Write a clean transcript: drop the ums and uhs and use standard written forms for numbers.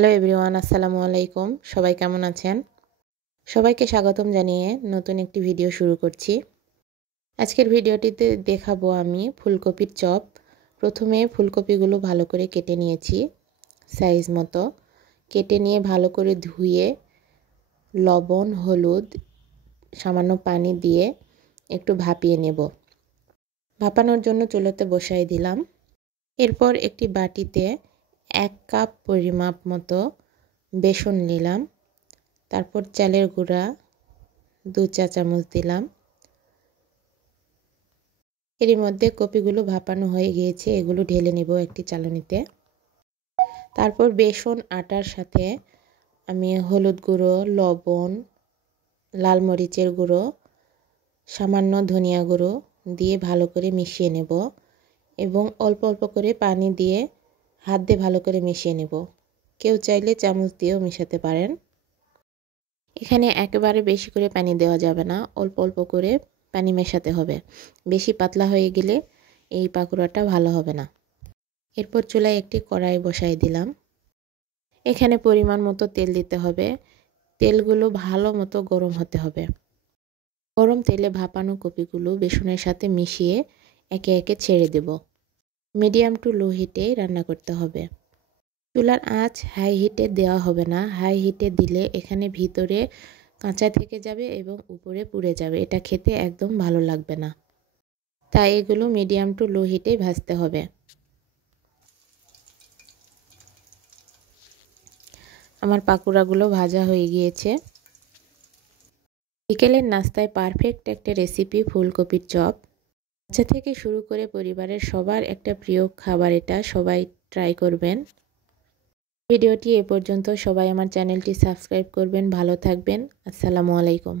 Hello everyone, আসসালামু আলাইকুম। সবাই কেমন আছেন? সবাইকে স্বাগতম জানিয়ে নতুন একটি ভিডিও শুরু করছি। আজকের ভিডিওটিতে দেখাবো আমি ফুলকপির চপ। প্রথমে ফুলকপিগুলো ভালো করে কেটে নিয়েছি, সাইজ মতো কেটে নিয়ে ভালো করে ধুয়ে লবণ, হলুদ, সামান্য পানি দিয়ে একটু ভাপিয়ে নেব। ভাপানোর জন্য চুলাতে বসাই দিলাম। এরপর একটি বাটিতে 1 কাপ পরিমাপ মতো বেসন নিলাম। তারপর চালের গুঁড়া 2 চা চামচ দিলাম। এর মধ্যে কপিগুলো ভাপানো হয়ে গিয়েছে, এগুলো ঢেলে নেব একটি চালনিতে। তারপর বেসন আটার সাথে আমি হলুদ গুঁড়ো, লবণ, লাল মরিচের গুঁড়ো, সামান্য ধনিয়া গুঁড়ো দিয়ে ভালো করে মিশিয়ে নেব এবং অল্প অল্প করে পানি দিয়ে হাত দিয়ে ভালো করে মিশিয়ে নেব। কেউ চাইলে চামচ দিয়েও মেশাতে পারেন। এখানে একেবারে বেশি করে পানি দেওয়া যাবে না, অল্প অল্প করে পানি মেশাতে হবে। বেশি পাতলা হয়ে গেলে এই পাকোড়াটা ভালো হবে না। এরপর চুলায় একটি কড়াই বসাই দিলাম। এখানে পরিমাণ মতো তেল দিতে হবে। তেলগুলো ভালো মতো গরম হতে হবে। গরম তেলে ভাপানো কপিগুলো বেসনের সাথে মিশিয়ে একে একে ছেড়ে দেব। মিডিয়াম টু লো হিটে রান্না করতে হবে। চুলার আঁচ হাই হিটে দেওয়া হবে না। হাই হিটে দিলে এখানে ভিতরে কাঁচা থেকে যাবে এবং উপরে পুড়ে যাবে, এটা খেতে একদম ভালো লাগবে না। তাই এগুলো মিডিয়াম টু লো হিটে ভাজতে হবে। আমার পাকোড়াগুলো ভাজা হয়ে গিয়েছে। বিকেলের নাস্তায় পারফেক্ট একটা রেসিপি ফুলকপির চপ। বাচ্চা থেকে শুরু করে পরিবারের সবার একটা প্রিয় খাবার, এটা সবাই ট্রাই করবেন। ভিডিওটি এ পর্যন্ত। সবাই আমার চ্যানেলটি সাবস্ক্রাইব করবেন। ভালো থাকবেন। আসসালামু আলাইকুম।